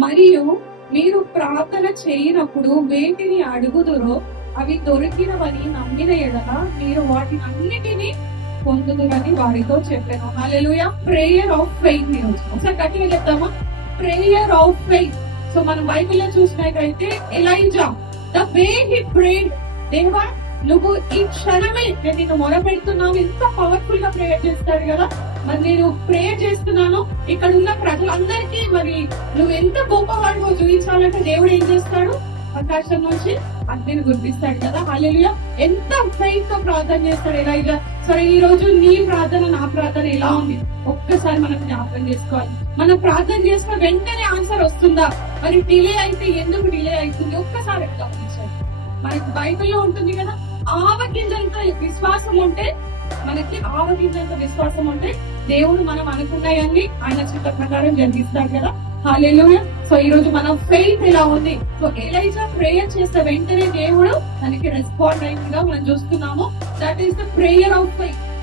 మరియు మీరు ప్రార్థన చేయనప్పుడు వేటిని అడుగుదురో అవి దొరికినవని నమ్మిన ఎడల మీరు వాటిని అన్నిటినీ పొందుదురని వారితో చెప్పాను. హల్లెలూయా. Prayer of faith. ఒకసారి గట్టిగా చెప్తామా? Prayer of faith. సో మనం బైబిల్ లో చూసినట్టయితే Elijah the way he prayed, దేవా నువ్వు ఈ క్షణమే నేను నిన్ను మొరపెడుతున్నావు, ఎంత పవర్ఫుల్ గా ప్రేయర్ చేస్తాడు కదా. మరి నేను ప్రేయర్ చేస్తున్నాను, ఇక్కడ ఉన్న ప్రజలందరికీ మరి నువ్వు ఎంత గొప్పవాడివో చూపించాలంటే దేవుడు ఏం చేస్తాడు? ఆకాశం నుంచి అగ్నిని గుర్తిస్తాడు కదా. హల్లెలూయా. ఎంత ఫెయిత్ తో ప్రార్థన చేస్తాడు ఎలైజా. సరే, ఈ రోజు నీ ప్రార్థన నా ప్రార్థన ఎలా ఉంది ఒక్కసారి మనం జ్ఞాపకం చేసుకోవాలి. మనం ప్రార్థన చేసిన వెంటనే ఆన్సర్ వస్తుందా? మరి డిలే అయితే ఎందుకు డిలే అవుతుంది ఒక్కసారి గమనించాలి. మనకి బైబిల్లో ఉంటుంది కదా, ఆవగింజంత విశ్వాసం ఉంటే, మనకి ఆవగింజంత విశ్వాసం ఉంటే దేవుడు మనం అనుకున్నాయన్ని ఆయన చిత్త ప్రకారం జరిగిస్తాడు కదా. హల్లెలూయా. సో ఈ రోజు మన ఫెయిత్ ఎలా ఉంది? సో ఎలైజా ప్రేయర్ చేస్తే వెంటనే దేవుడు దానికి రెస్పాండ్ అయిందిగా మనం చూస్తున్నాము. That is the prayer of faith.